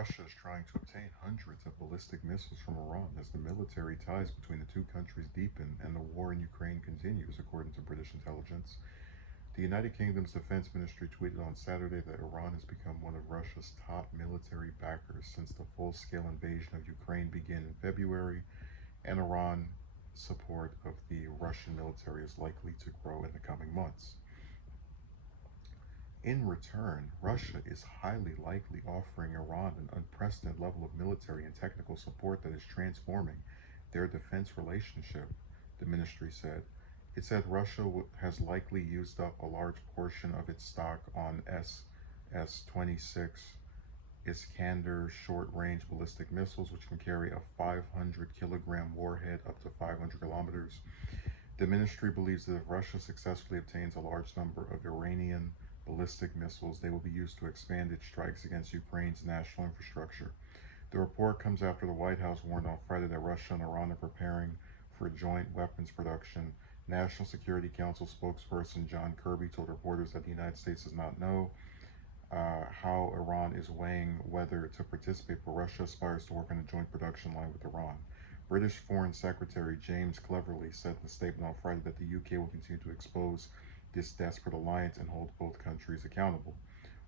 Russia is trying to obtain hundreds of ballistic missiles from Iran as the military ties between the two countries deepen and the war in Ukraine continues, according to British intelligence. The United Kingdom's defense ministry tweeted on Saturday that Iran has become one of Russia's top military backers since the full scale invasion of Ukraine began in February, and Iran support of the Russian military is likely to grow in the coming months. In return, Russia is highly likely offering Iran an unprecedented level of military and technical support that is transforming their defense relationship, the ministry said. It said Russia has likely used up a large portion of its stock on SS-26 Iskander short-range ballistic missiles, which can carry a 500-kilogram warhead up to 500 kilometers. The ministry believes that if Russia successfully obtains a large number of Iranian ballistic missiles, they will be used to expand its strikes against Ukraine's national infrastructure. The report comes after the White House warned on Friday that Russia and Iran are preparing for joint weapons production. National Security Council spokesperson John Kirby told reporters that the United States does not know how Iran is weighing whether to participate, but Russia aspires to work on a joint production line with Iran. British Foreign Secretary James Cleverly said in a statement on Friday that the UK will continue to expose this desperate alliance and hold both countries accountable.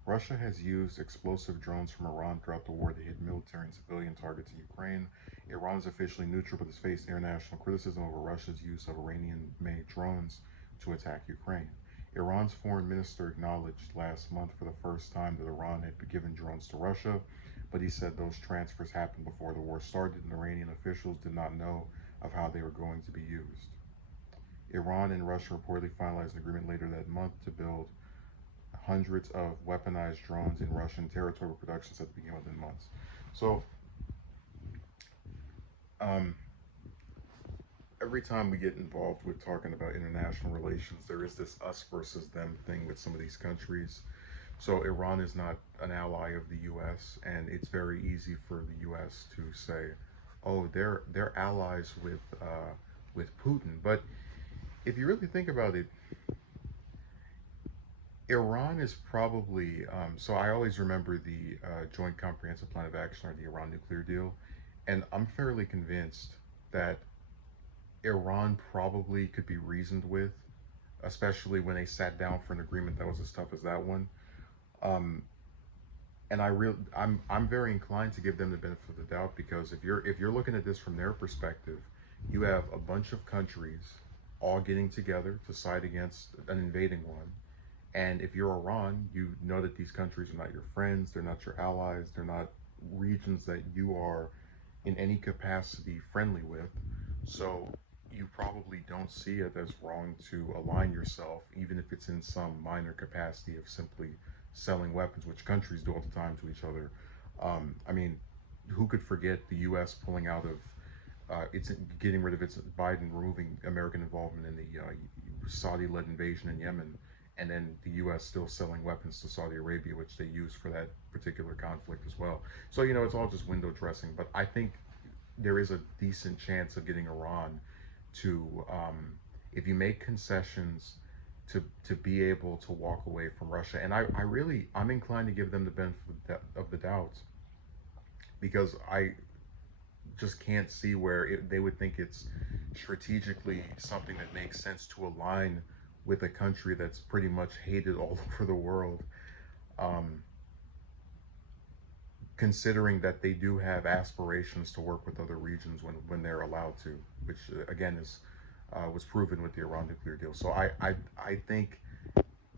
Russia has used explosive drones from Iran throughout the war to hit military and civilian targets in Ukraine. Iran is officially neutral but has faced international criticism over Russia's use of Iranian-made drones to attack Ukraine. Iran's foreign minister acknowledged last month for the first time that Iran had given drones to Russia, but he said those transfers happened before the war started and Iranian officials did not know of how they were going to be used. Iran and Russia reportedly finalized an agreement later that month to build hundreds of weaponized drones in Russian territory with production set to begin within months. So, um, every time we get involved with talking about international relations, there is this us versus them thing with some of these countries. So Iran is not an ally of the U.S., and it's very easy for the U.S. to say, "Oh, they're allies with Putin." But if you really think about it, Iran is probably so. I always remember the Joint Comprehensive Plan of Action, or the Iran nuclear deal, and I'm fairly convinced that Iran probably could be reasoned with, especially when they sat down for an agreement that was as tough as that one. Um, and I'm very inclined to give them the benefit of the doubt because if you're looking at this from their perspective, you have a bunch of countries all getting together to side against an invading one. And if you're Iran, you know that these countries are not your friends, they're not your allies, they're not regions that you are in any capacity friendly with. So you probably don't see it as wrong to align yourself, even if it's in some minor capacity of simply selling weapons, which countries do all the time to each other. I mean, who could forget the U.S. pulling out of it's getting rid of its Biden removing American involvement in the Saudi-led invasion in Yemen, and then the U.S. still selling weapons to Saudi Arabia, which they use for that particular conflict as well. So it's all just window dressing. But I think there is a decent chance of getting Iran to, if you make concessions, to be able to walk away from Russia. And I'm inclined to give them the benefit of the doubt because I just can't see where they would think it's strategically something that makes sense to align with a country that's pretty much hated all over the world. Um, Considering that they do have aspirations to work with other regions when they're allowed to, which again is was proven with the Iran nuclear deal. So I think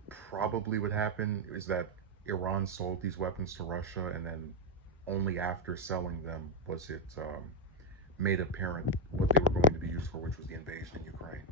probably what happened is that Iran sold these weapons to Russia, and then only after selling them was it made apparent what they were going to be used for, which was the invasion in Ukraine.